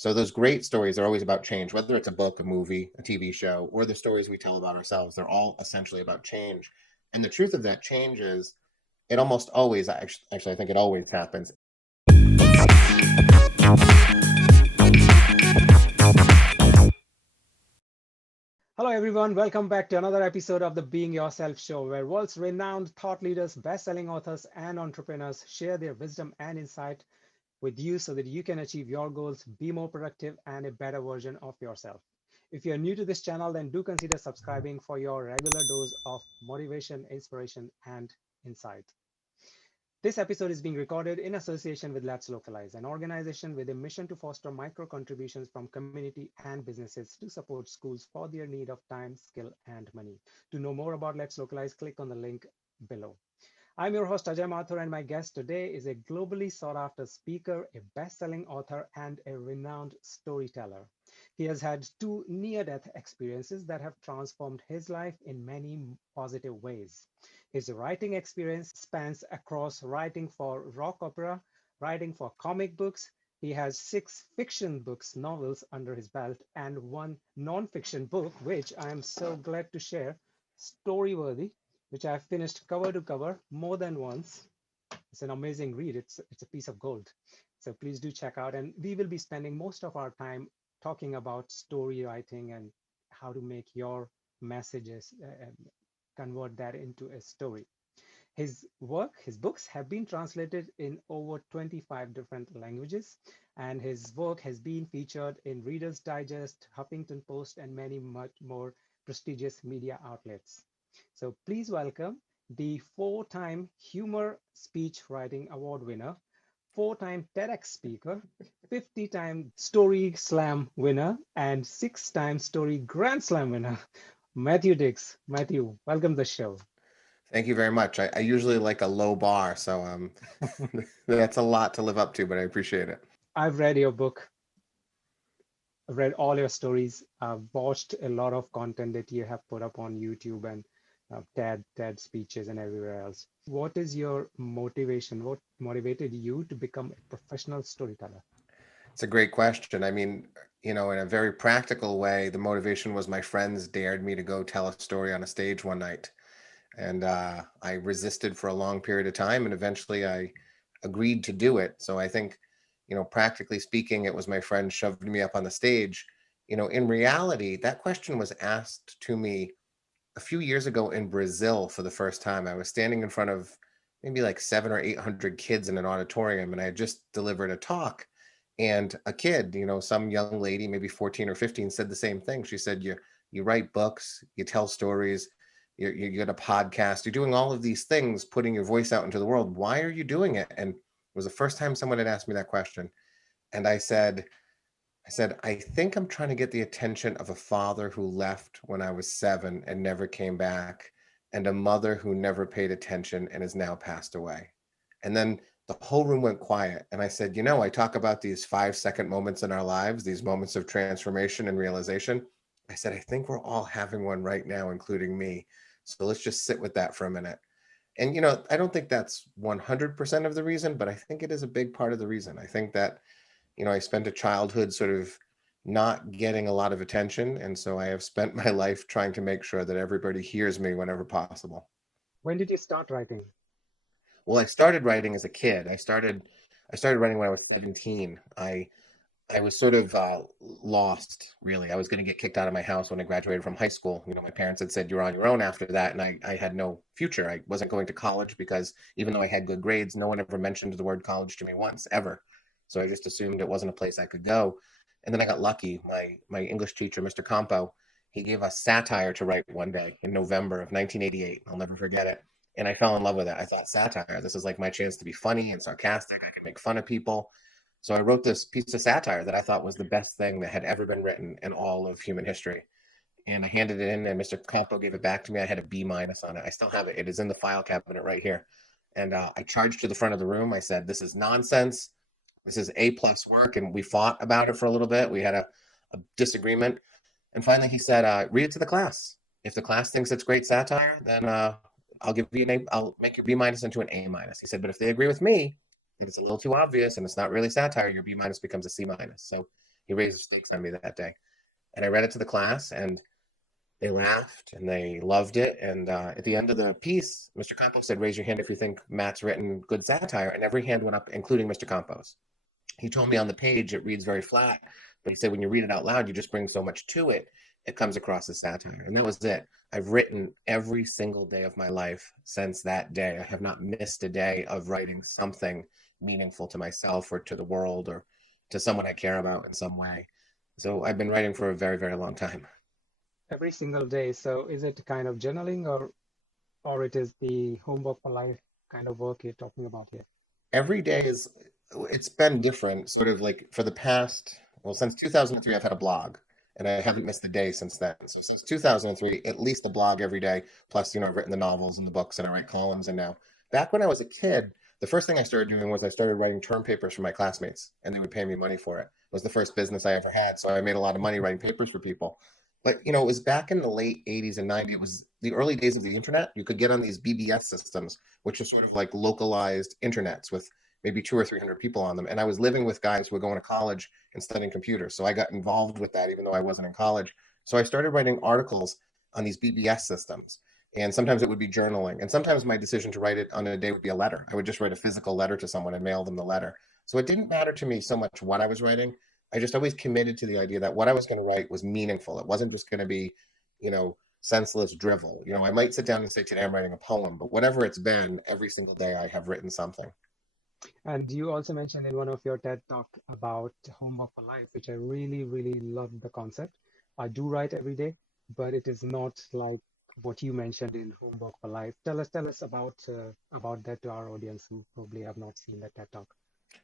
So those great stories are always about change, whether it's a book, a movie, a TV show, or the stories we tell about ourselves. They're all essentially about change. And the truth of that change is it almost always, actually, I think it always happens. Hello, everyone. Welcome back to another episode of the Being Yourself show, where world's renowned thought leaders, best-selling authors, and entrepreneurs share their wisdom and insight with you so that you can achieve your goals, be more productive, and a better version of yourself. If you're new to this channel, then do consider subscribing for your regular dose of motivation, inspiration, and insight. This episode is being recorded in association with Let's Localize, an organization with a mission to foster micro contributions from community and businesses to support schools for their need of time, skill, and money. To know more about Let's Localize, click on the link below. I'm your host, Ajay Mathur, and my guest today is a globally sought after speaker, a best selling author, and a renowned storyteller. He has had two near death experiences that have transformed his life in many positive ways. His writing experience spans across writing for rock opera, writing for comic books. He has six fiction books, novels under his belt, and one non-fiction book, which I am so glad to share, Storyworthy, which I've finished cover to cover more than once. It's an amazing read. It's a piece of gold. So please do check out. And we will be spending most of our time talking about story writing and how to make your messages convert that into a story. His books have been translated in over 25 different languages, and his work has been featured in Reader's Digest, Huffington Post, and many much more prestigious media outlets. So please welcome the four-time Humor Speech Writing Award winner, four-time TEDx speaker, 50-time Story Slam winner, and six-time Story Grand Slam winner, Matthew Dix. Matthew, welcome to the show. Thank you very much. I usually like a low bar, so that's a lot to live up to, but I appreciate it. I've read your book. I've read all your stories. I've watched a lot of content that you have put up on YouTube and TED speeches and everywhere else. What is your motivation? What motivated you to become a professional storyteller? It's a great question. I mean, in a very practical way, the motivation was my friends dared me to go tell a story on a stage one night. And I resisted for a long period of time, and eventually I agreed to do it. So I think, practically speaking, it was my friend shoved me up on the stage. In reality, that question was asked to me a few years ago in Brazil for the first time. I was standing in front of maybe like 700 or 800 kids in an auditorium, and I had just delivered a talk. And a kid, some young lady, maybe 14 or 15, said the same thing. She said, "You write books, you tell stories, you get a podcast, you're doing all of these things, putting your voice out into the world. Why are you doing it?" And it was the first time someone had asked me that question. And I said, "I think I'm trying to get the attention of a father who left when I was 7 and never came back, and a mother who never paid attention and has now passed away." And then the whole room went quiet. And I said, I talk about these 5-second moments in our lives, these moments of transformation and realization. I said, I think we're all having one right now, including me. So let's just sit with that for a minute. And, I don't think that's 100% of the reason, but I think it is a big part of the reason. I think that, I spent a childhood sort of not getting a lot of attention. And so I have spent my life trying to make sure that everybody hears me whenever possible. When did you start writing? Well, I started writing as a kid. I started writing when I was 17. I was sort of lost, really. I was going to get kicked out of my house when I graduated from high school. My parents had said, "You're on your own after that." And I had no future. I wasn't going to college because even though I had good grades, no one ever mentioned the word college to me once, ever. So I just assumed it wasn't a place I could go. And then I got lucky. My English teacher, Mr. Campo, he gave us satire to write one day in November of 1988. I'll never forget it. And I fell in love with it. I thought, satire, this is like my chance to be funny and sarcastic. I can make fun of people. So I wrote this piece of satire that I thought was the best thing that had ever been written in all of human history. And I handed it in, and Mr. Campo gave it back to me. I had a B minus on it. I still have it. It is in the file cabinet right here. And I charged to the front of the room. I said, "This is nonsense. This is A plus work." And we fought about it for a little bit. We had a disagreement. And finally, he said, "Read it to the class. If the class thinks it's great satire, then I'll give you an A. I'll make your B minus into an A minus." He said, "But if they agree with me, and it's a little too obvious and it's not really satire, your B minus becomes a C minus." So He raised the stakes on me that day. And I read it to the class, and they laughed and they loved it. And at the end of the piece, Mr. Campos said, "Raise your hand if you think Matt's written good satire." And every hand went up, including Mr. Campos. He told me on the page it reads very flat, but he said when you read it out loud, you just bring so much to it, it comes across as satire. And that was it. I've written every single day of my life since that day. I have not missed a day of writing something meaningful to myself or to the world or to someone I care about in some way. So I've been writing for a very, very long time. Every single day. So is it kind of journaling, or it is the homework for life kind of work you're talking about here? Every day is, it's been different, sort of like for the past, well, since 2003, I've had a blog and I haven't missed a day since then. So since 2003, at least a blog every day. Plus, I've written the novels and the books and I write columns. And now, back when I was a kid, the first thing I started doing was I started writing term papers for my classmates and they would pay me money for it. It was the first business I ever had. So I made a lot of money writing papers for people. But it was back in the late 80s and 90s. It was the early days of the internet. You could get on these BBS systems, which are sort of like localized internets with maybe 200 or 300 people on them. And I was living with guys who were going to college and studying computers. So I got involved with that, even though I wasn't in college. So I started writing articles on these BBS systems. And sometimes it would be journaling. And sometimes my decision to write it on a day would be a letter. I would just write a physical letter to someone and mail them the letter. So it didn't matter to me so much what I was writing. I just always committed to the idea that what I was going to write was meaningful. It wasn't just going to be, senseless drivel. I might sit down and say, today I'm writing a poem, but whatever it's been, every single day I have written something. And you also mentioned in one of your TED talk about homework for life, which I really, really love the concept. I do write every day, but it is not like what you mentioned in homework for life. Tell us about that to our audience who probably have not seen that TED talk,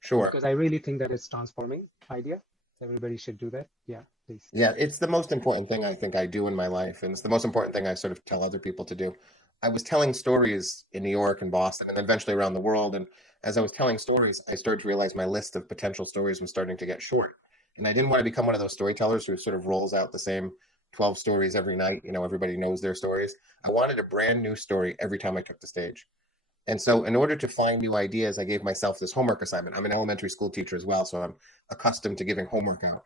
Sure. because I really think that it's transforming idea. Everybody should do that. Yeah, please. Yeah, it's the most important thing I think I do in my life, and it's the most important thing I sort of tell other people to do. I was telling stories in New York and Boston and eventually around the world, and as I was telling stories, I started to realize my list of potential stories was starting to get short. And I didn't want to become one of those storytellers who sort of rolls out the same 12 stories every night. Everybody knows their stories. I wanted a brand new story every time I took the stage. And so, in order to find new ideas, I gave myself this homework assignment. I'm an elementary school teacher as well, so I'm accustomed to giving homework out.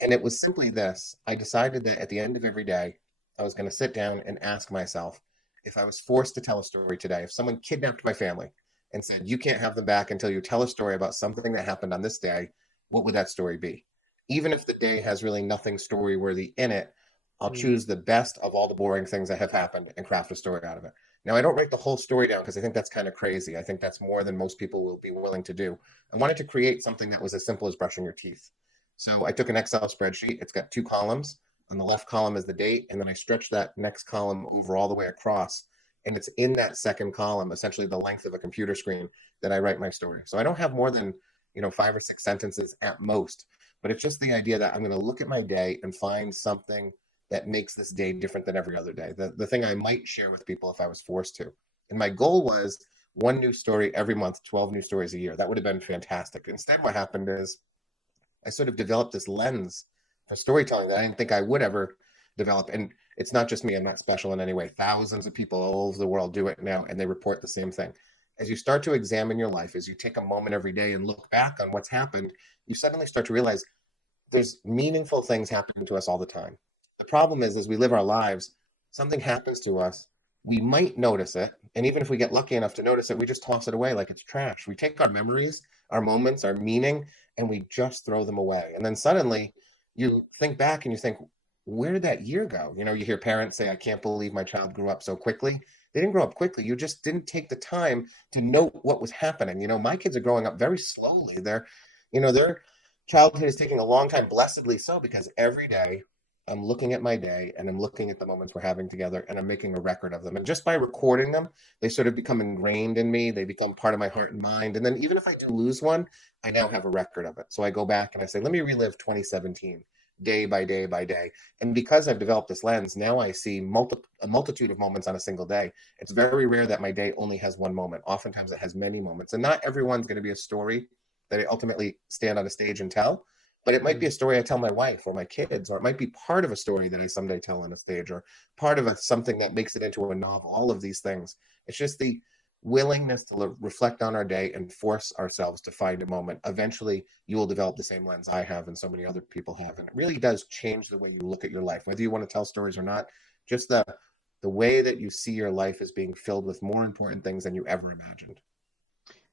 And it was simply this: I decided that at the end of every day, I was going to sit down and ask myself, if I was forced to tell a story today, if someone kidnapped my family and said, you can't have them back until you tell a story about something that happened on this day, what would that story be? Even if the day has really nothing story worthy in it, I'll Mm. choose the best of all the boring things that have happened and craft a story out of it. Now, I don't write the whole story down because I think that's kind of crazy. I think that's more than most people will be willing to do. I wanted to create something that was as simple as brushing your teeth. So I took an Excel spreadsheet. It's got two columns. On the left column is the date, and then I stretch that next column over all the way across. And it's in that second column, essentially the length of a computer screen, that I write my story. So I don't have more than, 5 or 6 sentences at most, but it's just the idea that I'm going to look at my day and find something that makes this day different than every other day. The thing I might share with people if I was forced to. And my goal was one new story every month, 12 new stories a year. That would have been fantastic. Instead, what happened is I sort of developed this lens for storytelling that I didn't think I would ever develop. And it's not just me, I'm not special in any way. Thousands of people all over the world do it now, and they report the same thing. As you start to examine your life, as you take a moment every day and look back on what's happened, you suddenly start to realize there's meaningful things happening to us all the time. The problem is, as we live our lives, something happens to us. We might notice it. And even if we get lucky enough to notice it, we just toss it away like it's trash. We take our memories, our moments, our meaning, and we just throw them away. And then suddenly you think back and you think, where did that year go? You hear parents say, I can't believe my child grew up so quickly. They didn't grow up quickly. You just didn't take the time to note what was happening. My kids are growing up very slowly. Their childhood is taking a long time, blessedly so, because every day I'm looking at my day and I'm looking at the moments we're having together and I'm making a record of them. And just by recording them, they sort of become ingrained in me. They become part of my heart and mind. And then even if I do lose one, I now have a record of it. So I go back and I say, let me relive 2017 day by day by day. And because I've developed this lens, now I see a multitude of moments on a single day. It's very rare that my day only has one moment. Oftentimes it has many moments. And not everyone's going to be a story that I ultimately stand on a stage and tell. But it might be Mm. a story I tell my wife or my kids, or it might be part of a story that I someday tell on a stage, or part of something that makes it into a novel. All of these things. It's just willingness to reflect on our day and force ourselves to find a moment. Eventually, you will develop the same lens I have and so many other people have. And it really does change the way you look at your life, whether you want to tell stories or not. Just the way that you see your life as being filled with more important things than you ever imagined.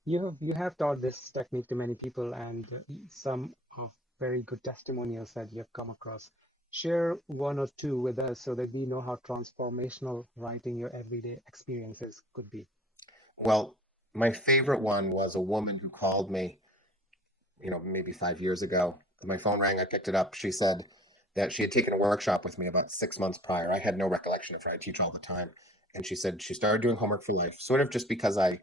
You have taught this technique to many people, and some of very good testimonials that you have come across. Share one or two with us so that we know how transformational writing your everyday experiences could be. Well, my favorite one was a woman who called me, maybe 5 years ago. My phone rang, I picked it up. She said that she had taken a workshop with me about 6 months prior. I had no recollection of her. I teach all the time. And she said she started doing homework for life, sort of just because I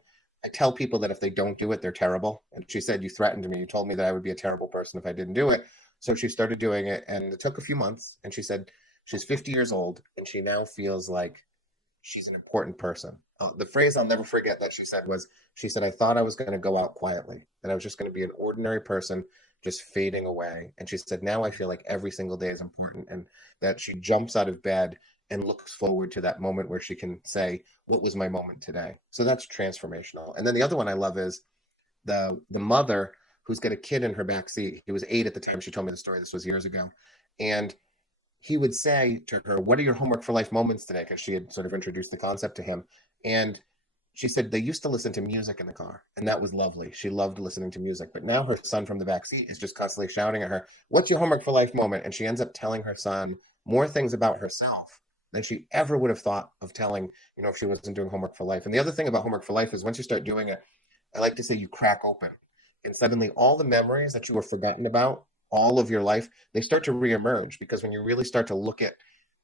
tell people that if they don't do it, they're terrible. And she said, you threatened me. You told me that I would be a terrible person if I didn't do it. So she started doing it, and it took a few months. And she said she's 50 years old, and she now feels like she's an important person. The phrase I'll never forget that she said was, she said, I thought I was going to go out quietly, that I was just going to be an ordinary person just fading away. And she said, now I feel like every single day is important, and that she jumps out of bed and looks forward to that moment where she can say, what was my moment today? So that's transformational. And then the other one I love is the mother who's got a kid in her back seat. He was 8 at the time she told me the story. This was years ago. And he would say to her, what are your homework for life moments today? Because she had sort of introduced the concept to him. And she said they used to listen to music in the car, and that was lovely. She loved listening to music. But now her son from the back seat is just constantly shouting at her, what's your homework for life moment? And she ends up telling her son more things about herself than she ever would have thought of telling, if she wasn't doing homework for life. And the other thing about homework for life is once you start doing it, I like to say you crack open, and suddenly all the memories that you were forgotten about all of your life, they start to reemerge, because when you really start to look at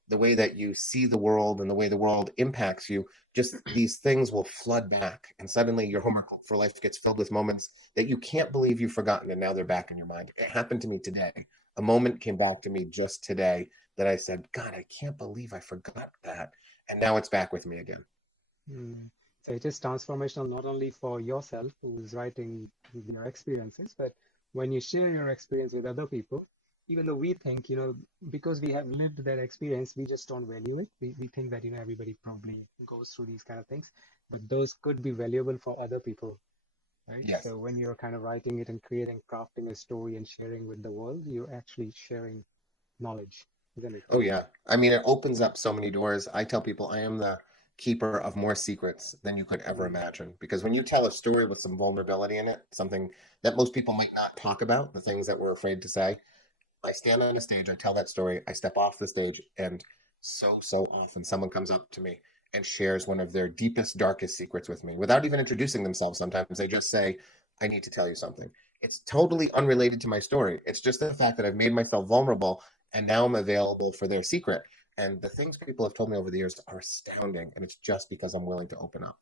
the way that you see the world and the way the world impacts you, just these things will flood back. And suddenly your homework for life gets filled with moments that you can't believe you've forgotten. And now they're back in your mind. It happened to me today. A moment came back to me just today that I said, God, I can't believe I forgot that. And now it's back with me again. Mm. So it is transformational not only for yourself who's writing your experiences, but when you share your experience with other people, even though we think, because we have lived that experience, we just don't value it. We think that, everybody probably goes through these kind of things, but those could be valuable for other people, right? Yes. So when you're kind of writing it and creating, crafting a story and sharing with the world, you're actually sharing knowledge, isn't it? Oh, yeah. I mean, it opens up so many doors. I tell people I am the keeper of more secrets than you could ever Mm. imagine. Because when you tell a story with some vulnerability in it, something that most people might not talk about, the things that we're afraid to say, I stand on a stage, I tell that story, I step off the stage, and so often someone comes up to me and shares one of their deepest, darkest secrets with me without even introducing themselves. Sometimes they just say, I need to tell you something. It's totally unrelated to my story. It's just the fact that I've made myself vulnerable, and now I'm available for their secret. And the things people have told me over the years are astounding. And it's just because I'm willing to open up.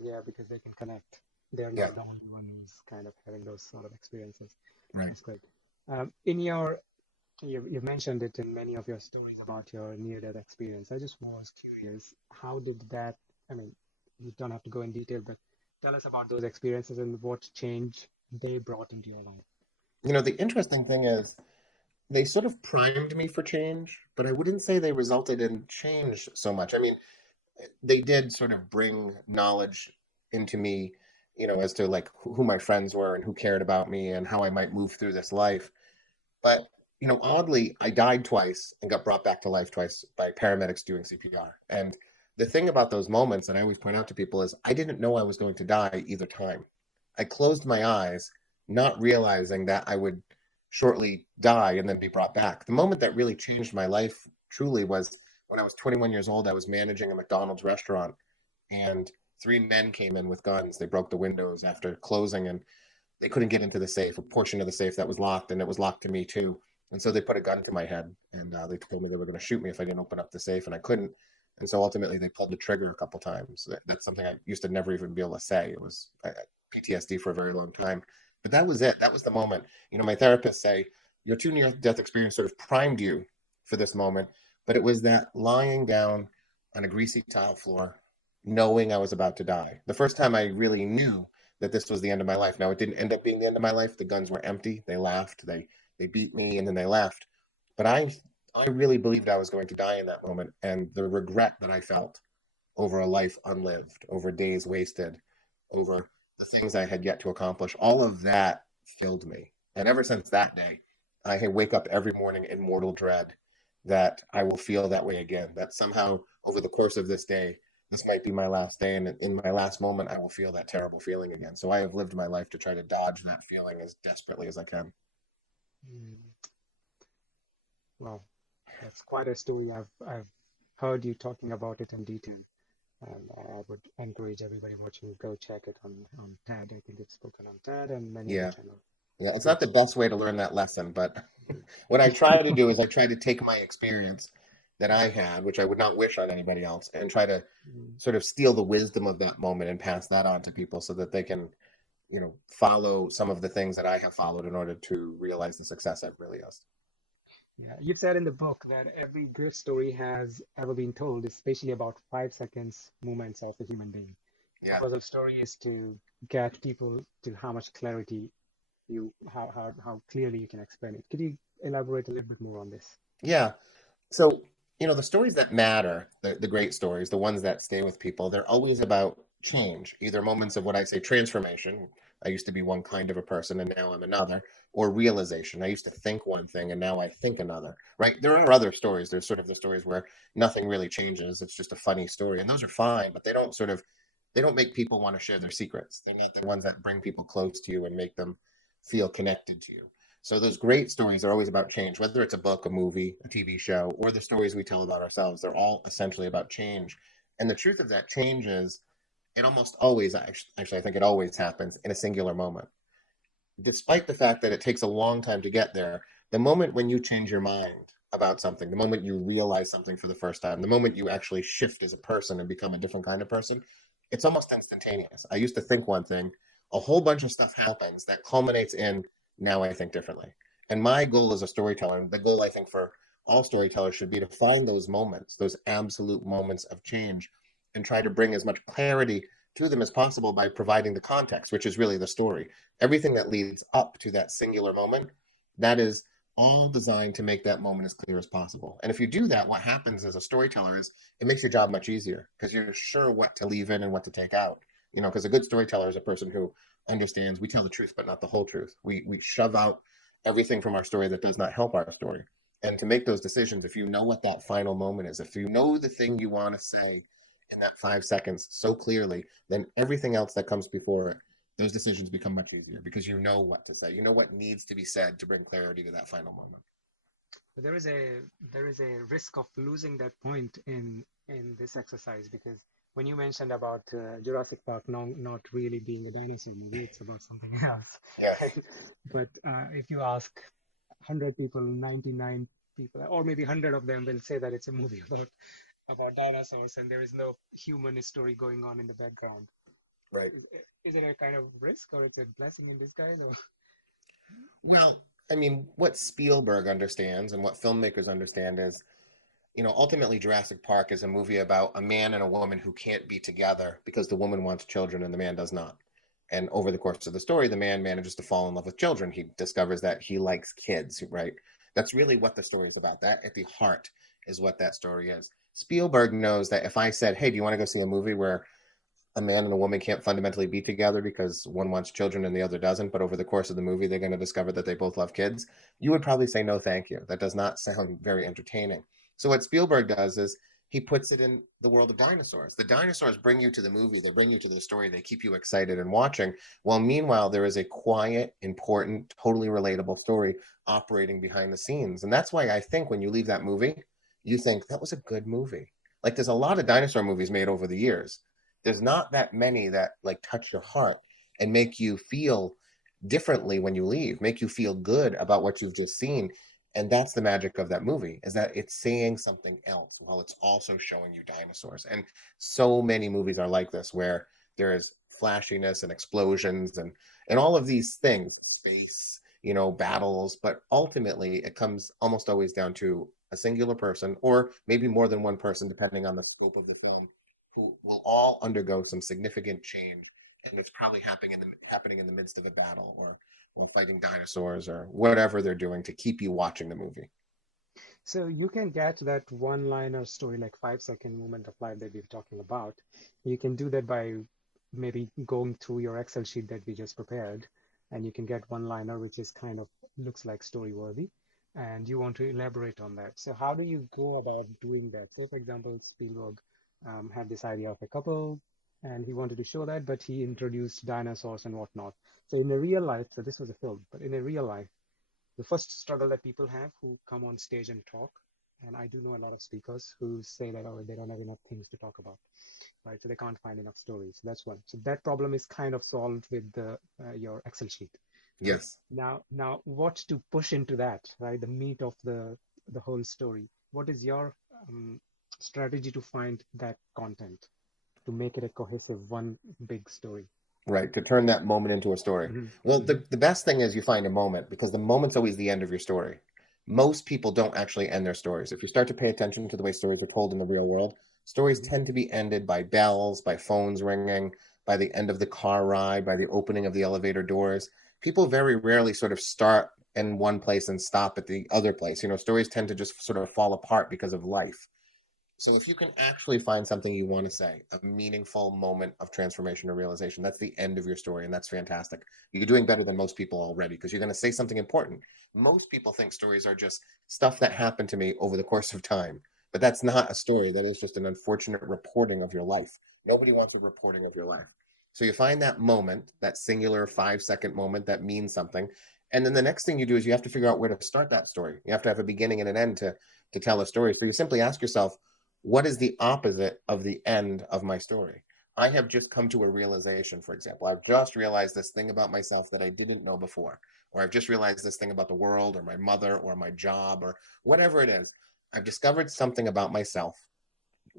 Yeah, because they can connect. They're Yeah, not the only one who's kind of having those sort of experiences. right. That's great. In your, you've mentioned it in many of your stories about your near-death experience. I just was curious, how did that, I mean, you don't have to go in detail, but tell us about those experiences and what change they brought into your life. The interesting thing is, they sort of primed me for change, but I wouldn't say they resulted in change so much. I mean, they did sort of bring knowledge into me, as to like who my friends were and who cared about me and how I might move through this life. But, oddly, I died twice and got brought back to life twice by paramedics doing CPR. And the thing about those moments that I always point out to people is I didn't know I was going to die either time. I closed my eyes, not realizing that I would shortly die and then be brought back. The moment that really changed my life truly was when I was 21 years old. I was managing a McDonald's restaurant, and 3 men came in with guns. They broke the windows after closing, and they couldn't get into the safe, a portion of the safe that was locked, and it was locked to me too. And so they put a gun to my head, and they told me they were going to shoot me if I didn't open up the safe, and I couldn't. And so ultimately, they pulled the trigger a couple times. That's something I used to never even be able to say. It was PTSD for a very long time. But that was it. That was the moment. My therapists say your two near death experience sort of primed you for this moment, but it was that lying down on a greasy tile floor, knowing I was about to die. The first time I really knew that this was the end of my life. Now, it didn't end up being the end of my life. The guns were empty. They laughed. They beat me, and then they left. But I really believed I was going to die in that moment, and the regret that I felt over a life unlived, over days wasted, over the things I had yet to accomplish. All of that filled me. And ever since that day, I wake up every morning in mortal dread that I will feel that way again, that somehow over the course of this day, this might be my last day. And in my last moment, I will feel that terrible feeling again. So I have lived my life to try to dodge that feeling as desperately as I can. Mm, wow, that's quite a story. I've heard you talking about it in detail, and I would encourage everybody watching to go check it on TED. I think it's spoken on TED and many other Yeah. channels. Yeah, It's a it's not great the story. best way to learn that lesson, but what I try to do is I try to take my experience that I had, which I would not wish on anybody else, and try to Mm, sort of steal the wisdom of that moment and pass that on to people so that they can, follow some of the things that I have followed in order to realize the success I've really is. yeah, you said in the book that every great story has ever been told, especially about 5 seconds moments of a human being. The Yeah. purpose of story is to get people to how much clarity how clearly you can explain it. Could you elaborate a little bit more on this? Yeah. So, the stories that matter, the great stories, the ones that stay with people, they're always about change, either moments of what I say transformation. I used to be one kind of a person and now I'm another, or realization. I used to think one thing and now I think another, right? There are other stories. There's sort of the stories where nothing really changes. It's just a funny story. And those are fine, but they don't make people want to share their secrets. They're not the ones that bring people close to you and make them feel connected to you. So those great stories are always about change, whether it's a book, a movie, a TV show, or the stories we tell about ourselves. They're all essentially about change. And the truth of that change is it almost always, actually, I think it always happens in a singular moment. Despite the fact that it takes a long time to get there, the moment when you change your mind about something, the moment you realize something for the first time, the moment you actually shift as a person and become a different kind of person, it's almost instantaneous. I used to think one thing, a whole bunch of stuff happens that culminates in now I think differently. And my goal as a storyteller, and the goal I think for all storytellers should be to find those moments, those absolute moments of change, and try to bring as much clarity to them as possible by providing the context, which is really the story. Everything that leads up to that singular moment, that is all designed to make that moment as clear as possible. And if you do that, what happens as a storyteller is it makes your job much easier because you're sure what to leave in and what to take out. Because a good storyteller is a person who understands we tell the truth, but not the whole truth. We shove out everything from our story that does not help our story. And to make those decisions, if you know what that final moment is, if you know the thing you want to say in that 5 seconds so clearly, then everything else that comes before it, those decisions become much easier because you know what to say. You know what needs to be said to bring clarity to that final moment. But there is a risk of losing that point in this exercise because when you mentioned about Jurassic Park not really being a dinosaur movie, it's about something else. Yes. But if you ask 100 people, 99 people, or maybe 100 of them will say that it's a movie about dinosaurs and there is no human story going on in the background. Right. Is, is it a kind of risk or it's a blessing in disguise? Or Well, I mean, what Spielberg understands and what filmmakers understand is, ultimately Jurassic Park is a movie about a man and a woman who can't be together because the woman wants children and the man does not. And over the course of the story, the man manages to fall in love with children. He discovers that he likes kids, right? That's really what the story is about. That at the heart is what that story is. Spielberg knows that if I said, "Hey, do you want to go see a movie where a man and a woman can't fundamentally be together because one wants children and the other doesn't, but over the course of the movie, they're going to discover that they both love kids," you would probably say, no, thank you. That does not sound very entertaining. So, what Spielberg does is he puts it in the world of dinosaurs. The dinosaurs bring you to the movie, they bring you to the story, they keep you excited and watching. While meanwhile, there is a quiet, important, totally relatable story operating behind the scenes. And that's why I think when you leave that movie, you think that was a good movie. Like there's a lot of dinosaur movies made over the years. There's not that many that like touch your heart and make you feel differently when you leave, make you feel good about what you've just seen. And that's the magic of that movie, is that it's saying something else while it's also showing you dinosaurs. And so many movies are like this where there is flashiness and explosions and all of these things, space, battles, but ultimately it comes almost always down to a singular person or maybe more than one person depending on the scope of the film who will all undergo some significant change, and it's probably happening in the midst of a battle or fighting dinosaurs or whatever they're doing to keep you watching the movie. So you can get that one-liner story, like 5 second moment of life that we were talking about. You can do that by maybe going through your Excel sheet that we just prepared, and you can get one-liner which is kind of looks like story worthy, and you want to elaborate on that. So how do you go about doing that? Say, for example, Spielberg had this idea of a couple, and he wanted to show that, but he introduced dinosaurs and whatnot. So in a real life, so this was a film, but in a real life, the first struggle that people have who come on stage and talk, and I do know a lot of speakers who say that, oh, they don't have enough things to talk about, right? So they can't find enough stories. So that's one. So that problem is kind of solved with the your Excel sheet, right? Yes. Now, what to push into that, right? The meat of the whole story. What is your strategy to find that content to make it a cohesive one big story? Right, to turn that moment into a story. Hmm. Well, Hmm. the best thing is you find a moment because the moment's always the end of your story. Most people don't actually end their stories. If you start to pay attention to the way stories are told in the real world, stories Hmm. tend to be ended by bells, by phones ringing, by the end of the car ride, by the opening of the elevator doors. People very rarely sort of start in one place and stop at the other place. Stories tend to just sort of fall apart because of life. So if you can actually find something you want to say, a meaningful moment of transformation or realization, that's the end of your story, and that's fantastic. You're doing better than most people already because you're going to say something important. Most people think stories are just stuff that happened to me over the course of time, but that's not a story. That is just an unfortunate reporting of your life. Nobody wants a reporting of your life. So you find that moment, that singular 5 second moment that means something. And then the next thing you do is you have to figure out where to start that story. You have to have a beginning and an end to tell a story. So you simply ask yourself, what is the opposite of the end of my story? I have just come to a realization, for example. I've just realized this thing about myself that I didn't know before, or I've just realized this thing about the world, or my mother, or my job, or whatever it is. I've discovered something about myself.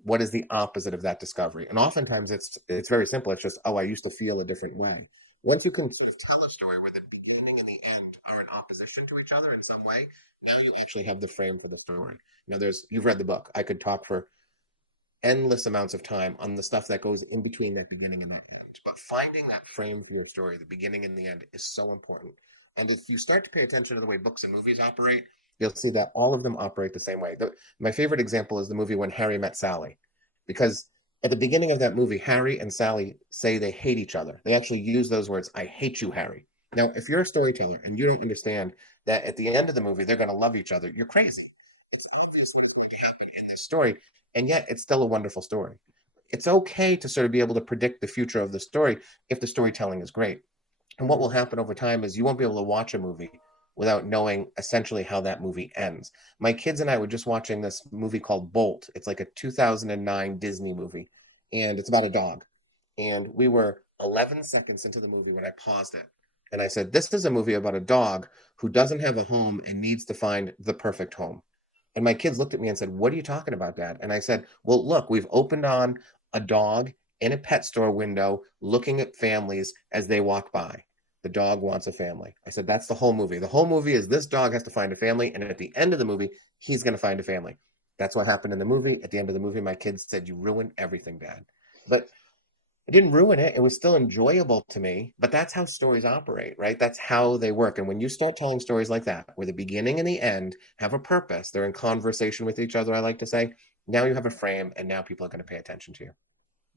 What is the opposite of that discovery? And oftentimes it's very simple. It's just, oh, I used to feel a different way. Once you can sort of tell a story where the beginning and the end are in opposition to each other in some way, now you actually have the frame for the story. You've read the book. I could talk for endless amounts of time on the stuff that goes in between that beginning and that end. But finding that frame for your story, the beginning and the end, is so important. And if you start to pay attention to the way books and movies operate, you'll see that all of them operate the same way. My favorite example is the movie When Harry Met Sally, because at the beginning of that movie, Harry and Sally say they hate each other. They actually use those words, I hate you, Harry. Now, if you're a storyteller and you don't understand that at the end of the movie they're going to love each other, you're crazy. It's obviously going to happen in this story, and yet it's still a wonderful story. It's okay to sort of be able to predict the future of the story if the storytelling is great. And what will Hmm. happen over time is you won't be able to watch a movie without knowing essentially how that movie ends. My kids and I were just watching this movie called Bolt. It's like a 2009 Disney movie, and it's about a dog. And we were 11 seconds into the movie when I paused it. And I said, this is a movie about a dog who doesn't have a home and needs to find the perfect home. And my kids looked at me and said, what are you talking about, Dad? And I said, well, look, we've opened on a dog in a pet store window looking at families as they walk by. The dog wants a family. I said, that's the whole movie. The whole movie is this dog has to find a family. And at the end of the movie, he's going to find a family. That's what happened in the movie. At the end of the movie, my kids said, you ruined everything, Dad. But it didn't ruin it. It was still enjoyable to me, but that's how stories operate, right? That's how they work. And when you start telling stories like that, where the beginning and the end have a purpose, they're in conversation with each other, I like to say, now you have a frame and now people are going to pay attention to you.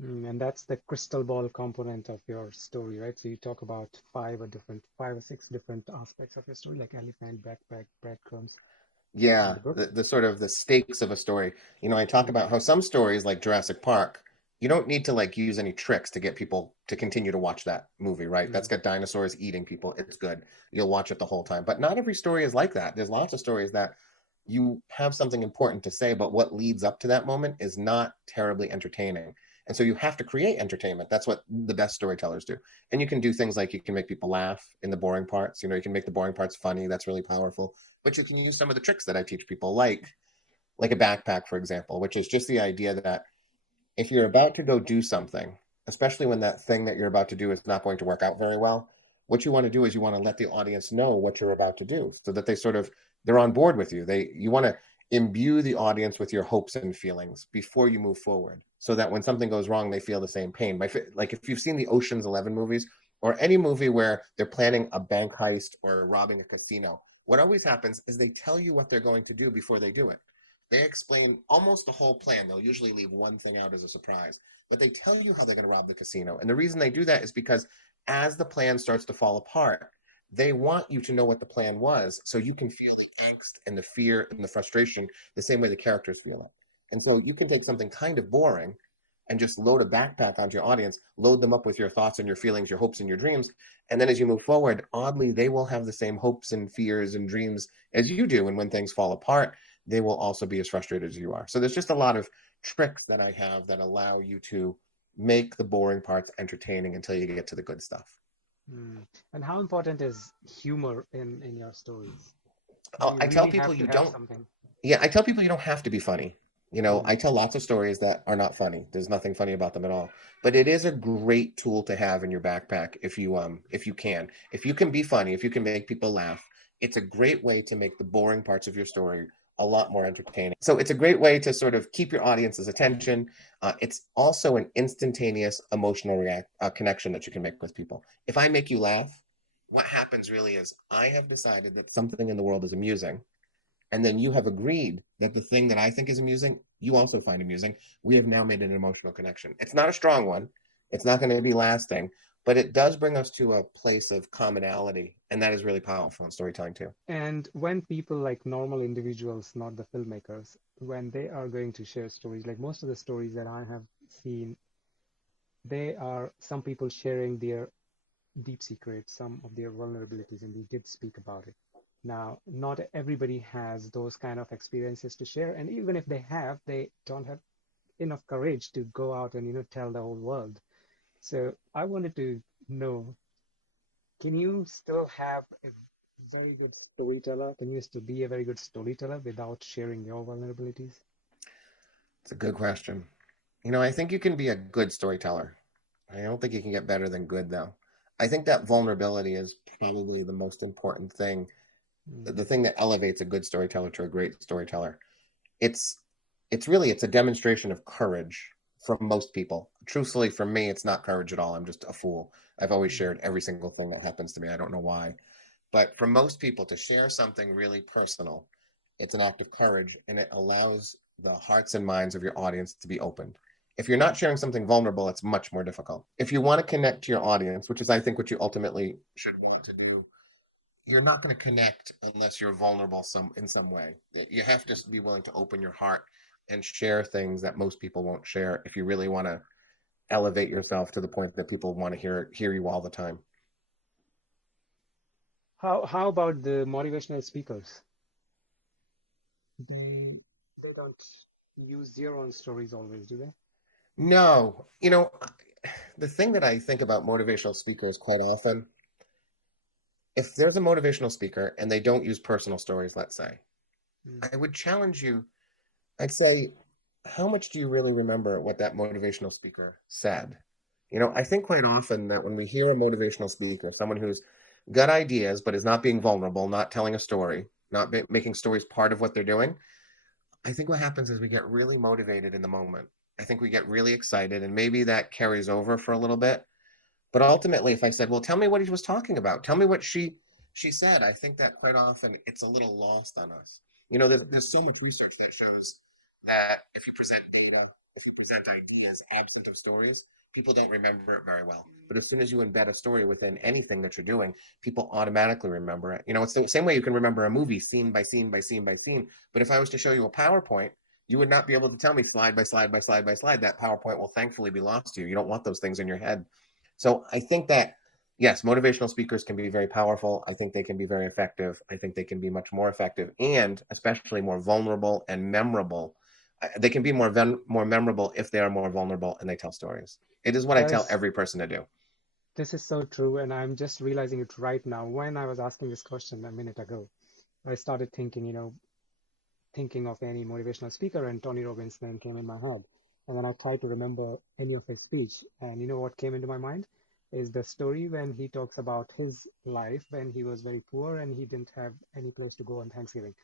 And that's the crystal ball component of your story, right? So you talk about five or six different aspects of your story, like elephant, backpack, breadcrumbs in Yeah, the book. the sort of the stakes of a story. I talk Mm-hmm. about how some stories like Jurassic Park, you don't need to like use any tricks to get people to continue to watch that movie, right? That's got dinosaurs eating people. It's good. You'll watch it the whole time. But not every story is like that. There's lots of stories that you have something important to say, but what leads up to that moment is not terribly entertaining. And so you have to create entertainment. That's what the best storytellers do. And you can do things like you can make people laugh in the boring parts. You can make the boring parts funny. That's really powerful. But you can use some of the tricks that I teach people, like a backpack, for example, which is just the idea that if you're about to go do something, especially when that thing that you're about to do is not going to work out very well, what you want to do is you want to let the audience know what you're about to do so that they're on board with you. You want to imbue the audience with your hopes and feelings before you move forward so that when something goes wrong, they feel the same pain. Like if you've seen the Ocean's 11 movies or any movie where they're planning a bank heist or robbing a casino, what always happens is they tell you what they're going to do before they do it. They explain almost the whole plan. They'll usually leave one thing out as a surprise, but they tell you how they're going to rob the casino. And the reason they do that is because as the plan starts to fall apart, they want you to know what the plan was so you can feel the angst and the fear and the frustration the same way the characters feel it. And so you can take something kind of boring and just load a backpack onto your audience, load them up with your thoughts and your feelings, your hopes and your dreams. And then as you move forward, oddly, they will have the same hopes and fears and dreams as you do. And when things fall apart, they will also be as frustrated as you are. So there's just a lot of tricks that I have that allow you to make the boring parts entertaining until you get to the good stuff. Mm. And how important is humor in your stories? Do Oh, you I tell really people have you to have don't, something? yeah, I tell people you don't have to be funny. I Mm. tell lots of stories that are not funny. There's nothing funny about them at all. But it is a great tool to have in your backpack if you can. If you can be funny, if you can make people laugh, it's a great way to make the boring parts of your story a lot more entertaining. So it's a great way to sort of keep your audience's attention. It's also an instantaneous emotional connection that you can make with people. If I make you laugh, what happens really is I have decided that something in the world is amusing, and then you have agreed that the thing that I think is amusing, you also find amusing. We have now made an emotional connection. It's not a strong one, it's not going to be lasting, but it does bring us to a place of commonality. And that is really powerful in storytelling too. And when people, like normal individuals, not the filmmakers, when they are going to share stories, like most of the stories that I have seen, they are some people sharing their deep secrets, some of their vulnerabilities, and they did speak about it. Now, not everybody has those kind of experiences to share, and even if they have, they don't have enough courage to go out and tell the whole world. So I wanted to know, can you still have a very good storyteller? Can you still be a very good storyteller without sharing your vulnerabilities? It's a good question. I think you can be a good storyteller. I don't think you can get better than good, though. I think that vulnerability is probably the most important thing, the Mm, thing that elevates a good storyteller to a great storyteller. It's it's a demonstration of courage from most people. Truthfully, for me, it's not courage at all. I'm just a fool. I've always mm. shared every single thing that happens to me. I don't know why. But for most people to share something really personal, it's an act of courage, and it allows the hearts and minds of your audience to be opened. If you're not sharing something vulnerable, it's much more difficult. If you want to connect to your audience, which is I think what you ultimately should want to do, you're not going to connect unless you're vulnerable in some way. You have to be willing to open your heart and share things that most people won't share if you really want to elevate yourself to the point that people want to hear you all the time. How about the motivational speakers? They they don't use their own stories always, do they? No, the thing that I think about motivational speakers quite often, if there's a motivational speaker and they don't use personal stories, let's say, Mm, I would challenge you. I'd say, how much do you really remember what that motivational speaker said? I think quite often that when we hear a motivational speaker, someone who's got ideas but is not being vulnerable, not telling a story, not making stories part of what they're doing, I think what happens is we get really motivated in the moment. I think we get really excited, and maybe that carries over for a little bit. But ultimately, if I said, "Well, tell me what he was talking about. Tell me what she said," I think that quite often it's a little lost on us. There's so much research that shows that if you present data, if you present ideas absent of stories, people don't remember it very well. But as soon as you embed a story within anything that you're doing, people automatically remember it. It's the same way you can remember a movie scene by scene by scene by scene. But if I was to show you a PowerPoint, you would not be able to tell me slide by slide by slide by slide. That PowerPoint will thankfully be lost to you. You don't want those things in your head. So I think that, yes, motivational speakers can be very powerful. I think they can be very effective. I think they can be much more effective and especially more vulnerable and memorable. They can be more memorable if they are more vulnerable and they tell stories. It is what I That tell is, every person to do. this is so true, and I'm just realizing it right now. When I was asking this question a minute ago, I started thinking, thinking of any motivational speaker, and Tony Robbins' name came in my head. And then I tried to remember any of his speech. And you know what came into my mind is the story when he talks about his life when he was very poor and he didn't have any place to go on Thanksgiving.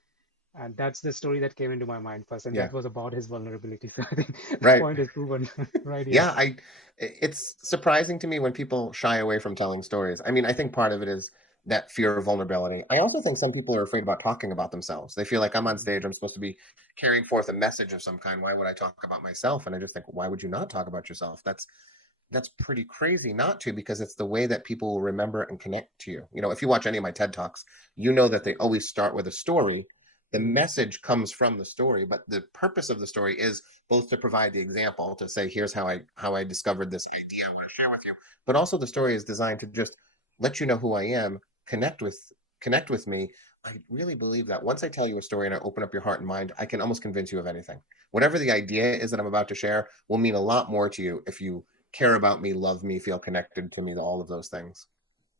And that's the story that came into my mind first. And Yeah, that was about his vulnerability. So I think the right. point is proven right here. Yeah, it's surprising to me when people shy away from telling stories. I mean, I think part of it is that fear of vulnerability. I also think some people are afraid about talking about themselves. They feel like I'm on stage, I'm supposed to be carrying forth a message of some kind. Why would I talk about myself? And I just think, why would you not talk about yourself? That's pretty crazy not to, because it's the way that people will remember and connect to you. You know, if you watch any of my TED Talks, you know that they always start with a story. The Mm, message comes from the story, but the purpose of the story is both to provide the example, to say, here's how I discovered this idea I want to share with you, but also the story is designed to just let you know who I am, connect with connect with me. I really believe that once I tell you a story and I open up your heart and mind, I can almost convince you of anything. Whatever the idea is that I'm about to share will mean a lot more to you if you care about me, love me, feel connected to me, all of those things.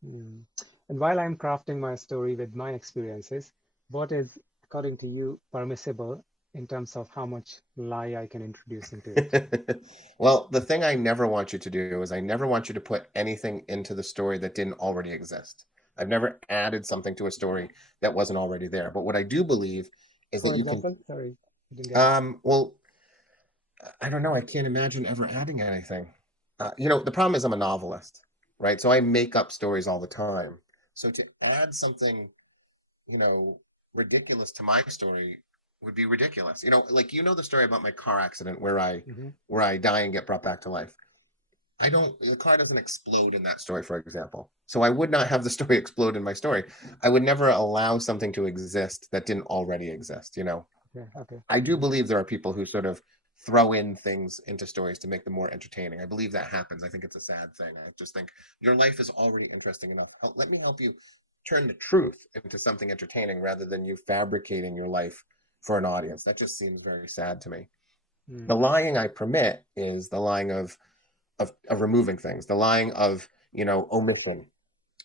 mm. And while I'm crafting my story with my experiences, what is, according to you, permissible in terms of how much lie I can introduce into it? Well, the thing I never want you to do is I never want you to put anything into the story that didn't already exist. I've never added something to a story that wasn't already there. But what I do believe is that For you can, example, sorry, I didn't get it. well, I don't know. I can't imagine ever adding anything. The problem is I'm a novelist, right? So I make up stories all the time. So to add something, you know, ridiculous to my story would be ridiculous. Like the story about my car accident where I Hmm. where I die and get brought back to life. I don't The car doesn't explode in that story, for example. So I would not have the story explode in my story. I would never allow something to exist that didn't already exist. Okay, okay. I do Hmm. believe there are people who sort of throw in things into stories to make them more entertaining. I believe that happens. I think it's a sad thing. I just think your life is already interesting enough. Let me help you turn the truth into something entertaining rather than you fabricating your life for an audience. That just seems very sad to me. The Mm, lying I permit is the lying of removing things, the lying of, omission.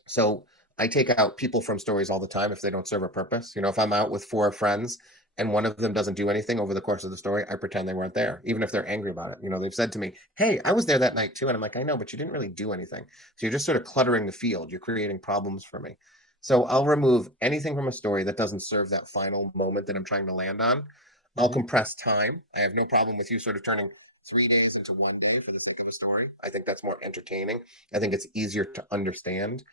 So I take out people from stories all the time if they don't serve a purpose. If I'm out with four friends and one of them doesn't do anything over the course of the story, I pretend they weren't there, even if they're angry about it. They've said to me, "Hey, I was there that night too." And I'm like, "I know, but you didn't really do anything." So you're just sort of cluttering the field. You're creating problems for me. So I'll remove anything from a story that doesn't serve that final moment that I'm trying to land on. I'll hmm. compress time. I have no problem with you sort of turning 3 days into one day for the sake of a story. I think that's more entertaining. I think it's easier to understand.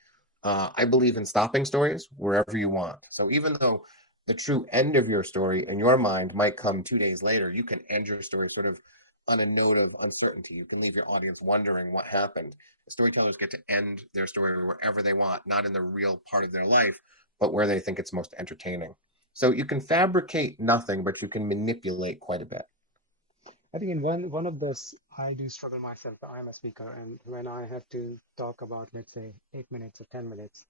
I believe in stopping stories wherever you want. So even though the true end of your story in your mind might come 2 days later, you can end your story sort of on a note of uncertainty. You can leave your audience wondering what happened. Storytellers get to end their story wherever they want, not in the real part of their life, but where they think it's most entertaining. So you can fabricate nothing, but you can manipulate quite a bit. I think in one of those, I do struggle myself. I'm a speaker, and when I have to talk about, let's say, 8 minutes or 10 minutes,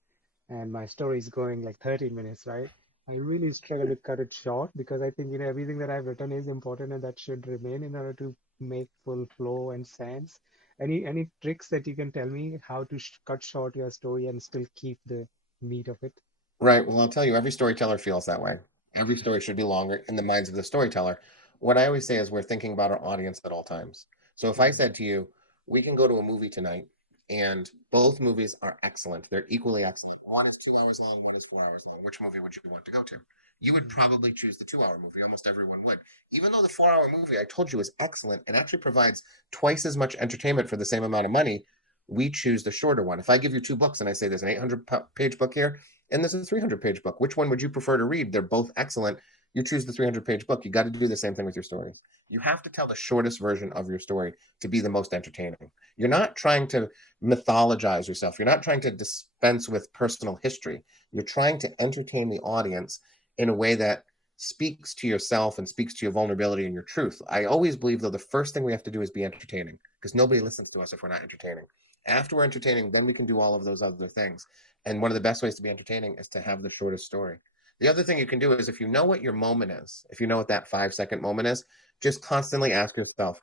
and my story is going like 30 minutes, right? I really struggle to cut it short because I think, everything that I've written is important and that should remain in order to make full flow and sense. Any tricks that you can tell me how to sh cut short your story and still keep the meat of it? Right. Well, I'll tell you, every storyteller feels that way. Every story should be longer in the minds of the storyteller. What I always say is we're thinking about our audience at all times. So if I Mm, said to you, we can go to a movie tonight, and both movies are excellent, they're equally excellent. One is 2 hours long, one is 4 hours long. Which movie would you want to go to? You would mm, probably choose the 2 hour movie. Almost everyone would. Even though the 4 hour movie I told you is excellent and actually provides twice as much entertainment for the same amount of money, we choose the shorter one. If I give you two books and I say there's an 800-page book here, and there's a 300-page book. Which one would you prefer to read? They're both excellent. You choose the 300-page book. You got to do the same thing with your stories. You have to tell the shortest version of your story to be the most entertaining. You're not trying to mythologize yourself. You're not trying to dispense with personal history. You're trying to entertain the audience in a way that speaks to yourself and speaks to your vulnerability and your truth. I always believe, though, the first thing we have to do is be entertaining because nobody listens to us if we're not entertaining. After we're entertaining, then we can do all of those other things. And one of the best ways to be entertaining is to have the shortest story. The other thing you can do is if you know what your moment is, if you know what that 5 second moment is, just constantly ask yourself,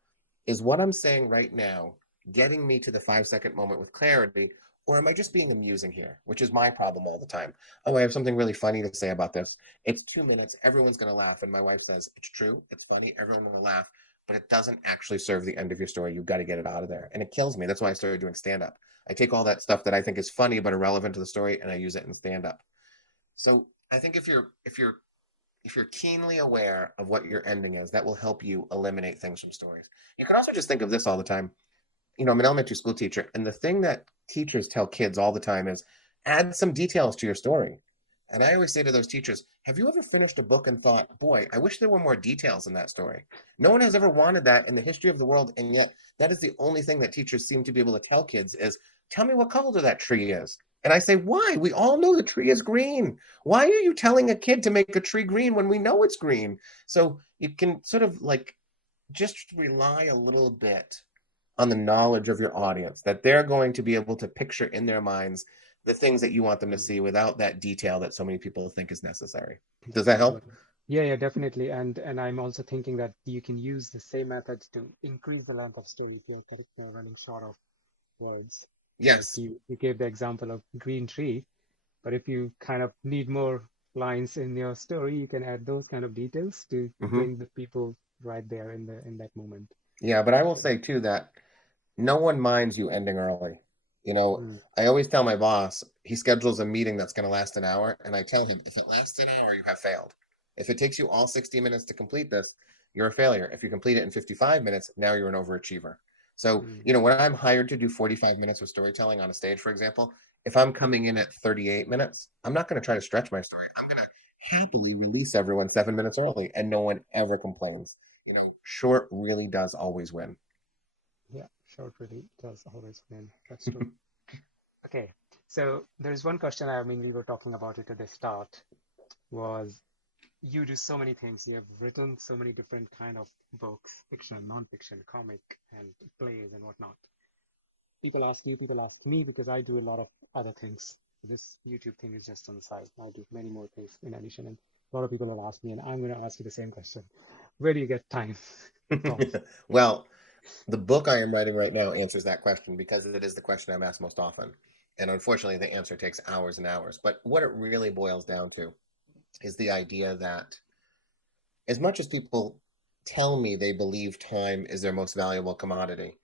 is what I'm saying right now getting me to the 5 second moment with clarity? Or am I just being amusing here, which is my problem all the time? Oh, I have something really funny to say about this. It's 2 minutes. Everyone's going to laugh. And my wife says, it's true. It's funny. Everyone's going to laugh. But it doesn't actually serve the end of your story. You've got to get it out of there. And it kills me. That's why I started doing stand up. I take all that stuff that I think is funny but irrelevant to the story and I use it in stand up. So I think if you're keenly aware of what your ending is, that will help you eliminate things from stories. You can also just think of this all the time. I'm an elementary school teacher, and the thing that teachers tell kids all the time is add some details to your story. And I always say to those teachers, have you ever finished a book and thought, boy, I wish there were more details in that story? No one has ever wanted that in the history of the world. And yet that is the only thing that teachers seem to be able to tell kids is, tell me what color that tree is. And I say, why? We all know the tree is green. Why are you telling a kid to make a tree green when we know it's green? So you can sort of like just rely a little bit on the knowledge of your audience, that they're going to be able to picture in their minds the things that you want them to Mm. see without that detail that so many people think is necessary. Does That's that true. help? But yeah, yeah, definitely. And I'm also thinking that you can use the same methods to increase the length of story if you're running short of words. Like Yes. you gave the example of green tree, but if you kind of need more lines in your story, you can add those kind of details to Hmm. bring the people right there in that moment. Yeah, but I will So, say too that no one minds you ending early. You know, mm, I always tell my boss, he schedules a meeting that's going to last an hour, and I tell him, if it lasts an hour, you have failed. If it takes you all 60 minutes to complete this, you're a failure. If you complete it in 55 minutes, now you're an overachiever. So, mm, you know, when I'm hired to do 45 minutes of storytelling on a stage, for example, if I'm coming in at 38 minutes, I'm not going to try to stretch my story. I'm going to happily release everyone 7 minutes early, and no one ever complains. You know, short really does always win. yeah, short really does always win. That's true. Okay, so there's one question. I mean, we were talking about it at the start. Was you do so many things. You have written so many different kind of books, fiction, non-fiction, comic, and plays and whatnot. People ask you, people ask me because I do a lot of other things. This YouTube thing is just on the side. I do many more things in addition, and a lot of people will ask me, and I'm going to ask you the same question. Where do you get time from? Well, the book I am writing right now answers that question because it is the question I'm asked most often. And unfortunately, the answer takes hours and hours. But what it really boils down to is the idea that as much as people tell me they believe time is their most valuable commodity,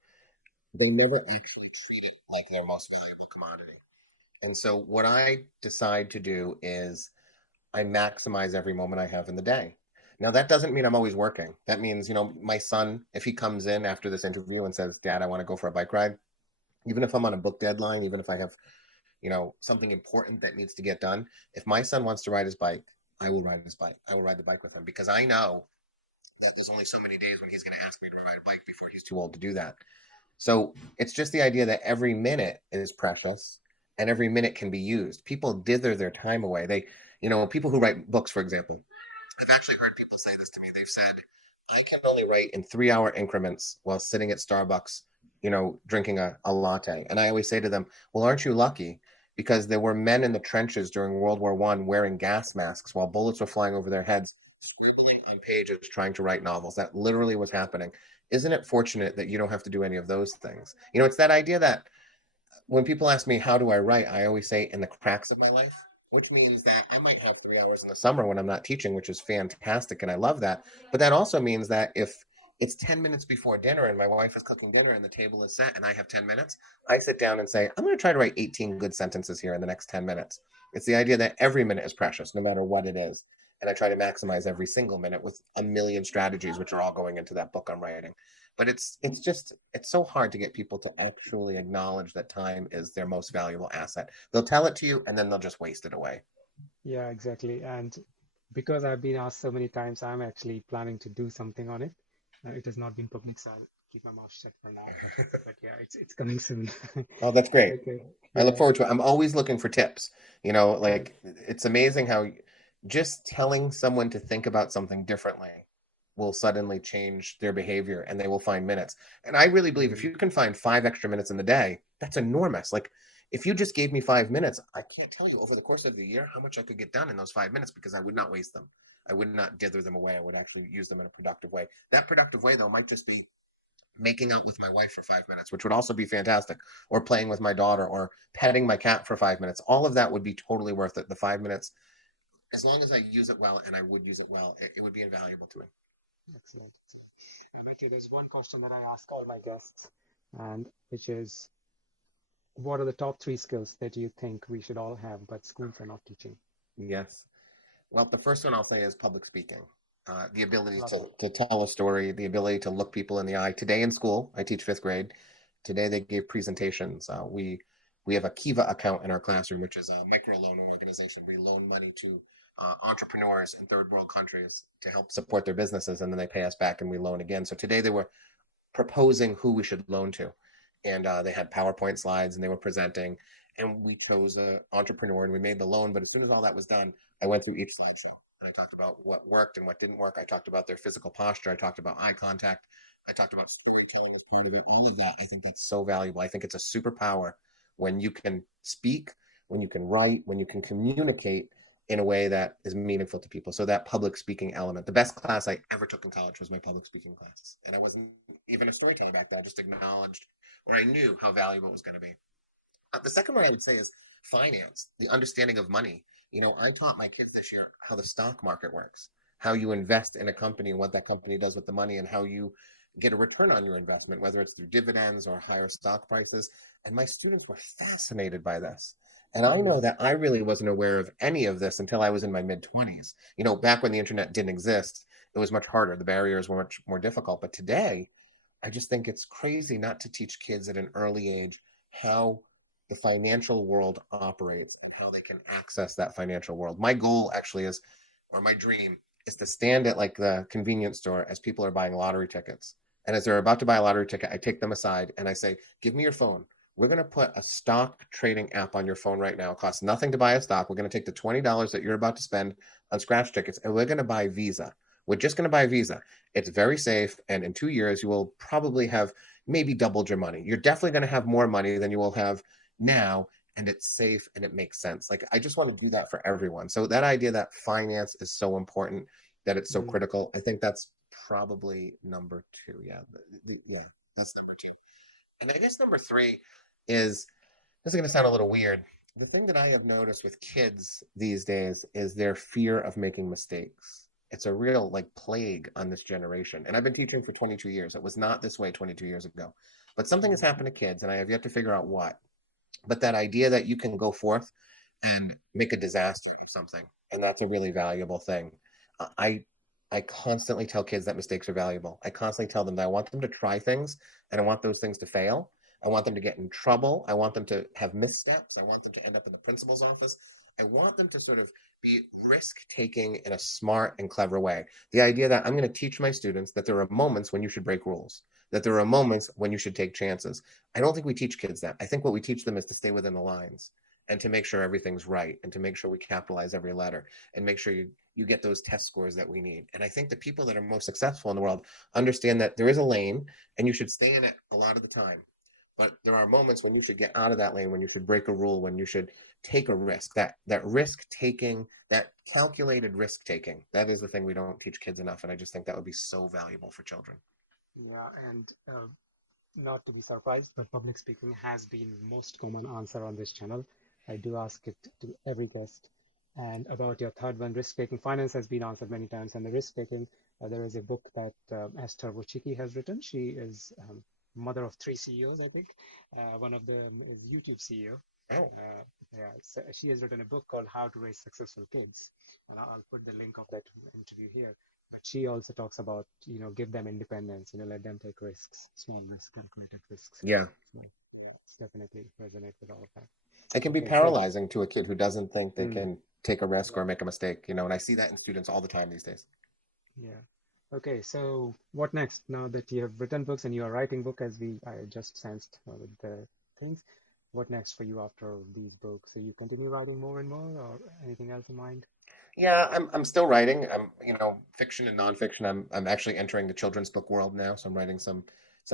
they never actually treat it like their most valuable commodity. And so, what I decide to do is I maximize every moment I have in the day. Now, that doesn't mean I'm always working. That means, you know, my son, if he comes in after this interview and says, Dad, I want to go for a bike ride, even if I'm on a book deadline, even if I have, you know, something important that needs to get done, if my son wants to ride his bike, I will ride his bike. I will ride the bike with him because I know that there's only so many days when he's going to ask me to ride a bike before he's too old to do that. So it's just the idea that every minute is precious and every minute can be used. People dither their time away. They, you know, people who write books, for example, I've actually heard people say this to me. They've said, I can only write in 3 hour increments while sitting at Starbucks, you know, drinking a latte. And I always say to them, well, aren't you lucky? Because there were men in the trenches during World War One wearing gas masks while bullets were flying over their heads, scribbling on pages trying to write novels. That literally was happening. Isn't it fortunate that you don't have to do any of those things? You know, it's that idea that when people ask me how do I write, I always say in the cracks of my life, which means that I might have 3 hours in the summer when I'm not teaching, which is fantastic, and I love that. But that also means that if it's 10 minutes before dinner and my wife is cooking dinner and the table is set and I have 10 minutes, I sit down and say, I'm going to try to write 18 good sentences here in the next 10 minutes. It's the idea that every minute is precious, no matter what it is. And I try to maximize every single minute with a million strategies, which are all going into that book I'm writing. But it's just it's so hard to get people to actually acknowledge that time is their most valuable asset. They'll tell it to you and then they'll just waste it away. Yeah, exactly. And because I've been asked so many times, I'm actually planning to do something on it. It has not been public, so I'll keep my mouth shut for now. But yeah, it's coming soon. Oh, that's great. Okay. I look Yeah. forward to it. I'm always looking for tips. You know, Mm, like it's amazing how just telling someone to think about something differently will suddenly change their behavior and they will find minutes. And I really believe if mm, you can find 5 extra minutes in the day, that's enormous. Like if you just gave me 5 minutes, I can't tell you over the course of the year how much I could get done in those 5 minutes because I would not waste them. I would not dither them away. I would actually use them in a productive way. That productive way, though, might just be making out with my wife for 5 minutes, which would also be fantastic, or playing with my daughter, or petting my cat for 5 minutes. All of that would be totally worth it. The 5 minutes, as long as I use it well, and I would use it well, it would be invaluable to me. excellent. But yeah, there's one question that I ask all my guests, and which is, what are the top three skills that you think we should all have, but schools are not teaching? Yes. Well, the first one I'll say is public speaking. The ability Love it. to tell a story, the ability to look people in the eye. Today in school, I teach fifth grade. Today they gave presentations. We We have a Kiva account in our classroom, which is a micro loan organization. We loan money to entrepreneurs in third world countries to help support their businesses, and then they pay us back and we loan again. So today they were proposing who we should loan to. And they had PowerPoint slides and they were presenting. And we chose an entrepreneur and we made the loan. But as soon as all that was done, I went through each slideshow and I talked about what worked and what didn't work. I talked about their physical posture. I talked about eye contact. I talked about storytelling as part of it. All of that, I think that's so valuable. I think it's a superpower when you can speak, when you can write, when you can communicate in a way that is meaningful to people. So that public speaking element. The best class I ever took in college was my public speaking class. And I wasn't even a storyteller back then. I just acknowledged, or I knew how valuable it was going to be. The second one I would say is finance, the understanding of money. I taught my kids this year how the stock market works, how you invest in a company and what that company does with the money, and how you get a return on your investment, whether it's through dividends or higher stock prices. And my students were fascinated by this. And I know Mm, that I really wasn't aware of any of this until I was in my mid 20s. Back when the internet didn't exist, it was much harder. The barriers were much more difficult. But today, I just think it's crazy not to teach kids at an early age how the financial world operates and how they can access that financial world. My goal actually is, or my dream, is to stand at like the convenience store as people are buying lottery tickets. And as they're about to buy a lottery ticket, I take them aside and I say, give me your phone. We're going to put a stock trading app on your phone right now. It costs nothing to buy a stock. We're going to take the $20 that you're about to spend on scratch tickets and we're going to buy Visa. We're just going to buy Visa. It's very safe. And in 2 years, you will probably have maybe doubled your money. You're definitely going to have more money than you will have now. And it's safe and it makes sense. Like, I just want to do that for everyone. So, that idea that finance is so important, that it's so mm, critical, I think that's probably number two. Yeah. Yeah, that's number two. And I guess number three is, this is going to sound a little weird. The thing that I have noticed with kids these days is their fear of making mistakes. It's a real like plague on this generation. And I've been teaching for 22 years. It was not this way 22 years ago. But something has mm, happened to kids, and I have yet to figure out what. But that idea that you can go forth and make a disaster of something, and that's a really valuable thing. I I constantly tell kids that mistakes are valuable. I constantly tell them that I want them to try things and I want those things to fail. I want them to get in trouble. I want them to have missteps. I want them to end up in the principal's office. I want them to sort of be risk taking in a smart and clever way. The idea that I'm going to teach my students that there are moments when you should break rules, that there are moments when you should take chances. I don't think we teach kids that. I think what we teach them is to stay within the lines and to make sure everything's right and to make sure we capitalize every letter and make sure you get those test scores that we need. And I think the people that are most successful in the world understand that there is a lane and you should stay in it a lot of the time. But there are moments when you should get out of that lane, when you should break a rule, when you should take a risk. That risk taking, that calculated risk taking, that is the thing we don't teach kids enough. And I just think that would be so valuable for children. yeah, and not to be surprised, but public speaking has been the most common answer on this channel. I do ask it to every guest. And about your third one, risk-taking finance has been answered many times. And the risk-taking, there is a book that Esther Wojcicki has written. She is mother of three CEOs, I think. One of them is YouTube CEO. Oh, Uh, yeah, so she has written a book called How to Raise Successful Kids, and I'll put the link of that interview here. But she also talks about, give them independence, let them take risks, small risks, calculated risks. yeah. So yeah, it's definitely resonate with all of that. It can be Okay, so paralyzing to a kid who doesn't think they mm, can take a risk yeah, or make a mistake, and I see that in students all the time these days. yeah. Okay, so what next? Now that you have written books and you are writing book, as I just sensed with the things, what next for you after these books? So you continue writing more and more, or anything else in mind? Yeah, I'm still writing. I'm, fiction and nonfiction. I'm actually entering the children's book world now, so I'm writing some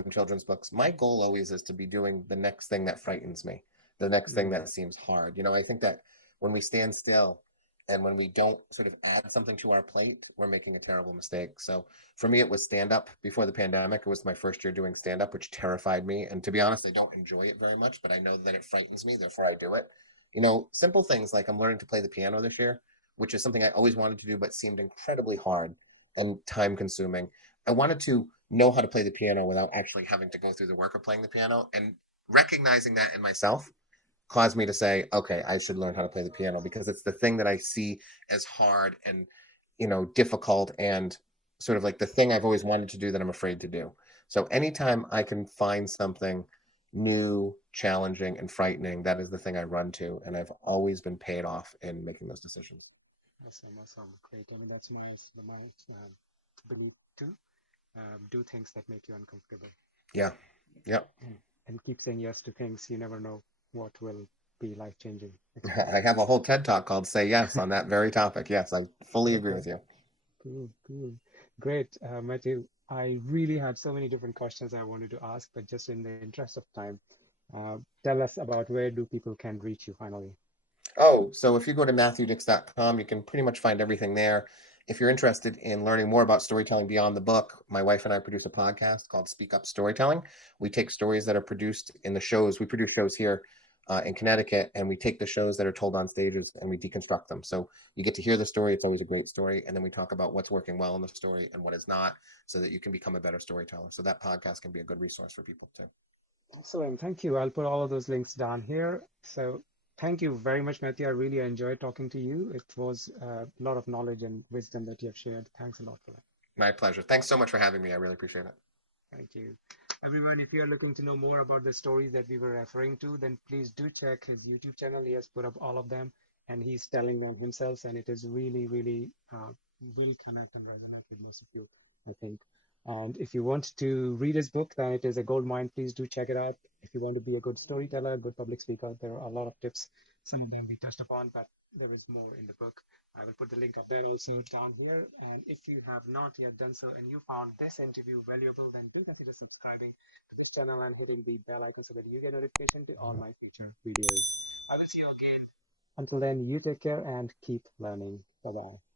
children's books. My goal always is to be doing the next thing that frightens me, the next thing Mm, that seems hard. I think that when we stand still and when we don't sort of add something to our plate, we're making a terrible mistake. So for me, it was stand up before the pandemic. It was my first year doing stand up, which terrified me. And to be honest, I don't enjoy it very much, but I know that it frightens me, therefore I do it. Simple things like I'm learning to play the piano this year, which is something I always wanted to do, but seemed incredibly hard and time consuming. I wanted to know how to play the piano without actually having to go through the work of playing the piano. And recognizing that in myself caused me to say, okay, I should learn how to play the piano because it's the thing that I see as hard and, difficult and sort of like the thing I've always wanted to do that I'm afraid to do. So anytime I can find something new challenging, and frightening, that is the thing I run to. And I've always been paid off in making those decisions. Awesome, awesome, great. I mean, that's my belief too. Do things that make you uncomfortable, Yeah. Yep. and keep saying yes to things. You never know what will be life-changing I experience. have a whole TED talk called Say Yes on that very topic. Yes, I fully agree Okay, with you. cool, cool. Great, Matthew. I really had so many different questions I wanted to ask, but just in the interest of time, tell us about where do people can reach you finally. Oh, so if you go to matthewdix.com, you can pretty much find everything there. If you're interested in learning more about storytelling beyond the book, my wife and I produce a podcast called Speak Up Storytelling. We take stories that are produced in the shows. We produce shows here in Connecticut, and we take the shows that are told on stages and we deconstruct them. So you get to hear the story. It's always a great story. And then we talk about what's working well in the story and what is not so that you can become a better storyteller. So that podcast can be a good resource for people too. Excellent. Thank you. I'll put all of those links down here. So thank you very much, Matthew. I really enjoyed talking to you. It was a lot of knowledge and wisdom that you have shared. Thanks a lot for that. My pleasure. Thanks so much for having me. I really appreciate it. Thank you. Everyone, if you're looking to know more about the stories that we were referring to, then please do check his YouTube channel. He has put up all of them and he's telling them himself. And it is really, really will connect and resonate with most of you, I think. And if you want to read his book, then it is a gold mine. Please do check it out. If you want to be a good storyteller, good public speaker, there are a lot of tips. Some of them we touched upon, but there is more in the book. I will put the link of that also down here. And if you have not yet done so and you found this interview valuable, then do consider subscribing to this channel and hitting the bell icon so that you get notification to all my future videos. I will see you again. Until then, you take care and keep learning. Bye bye.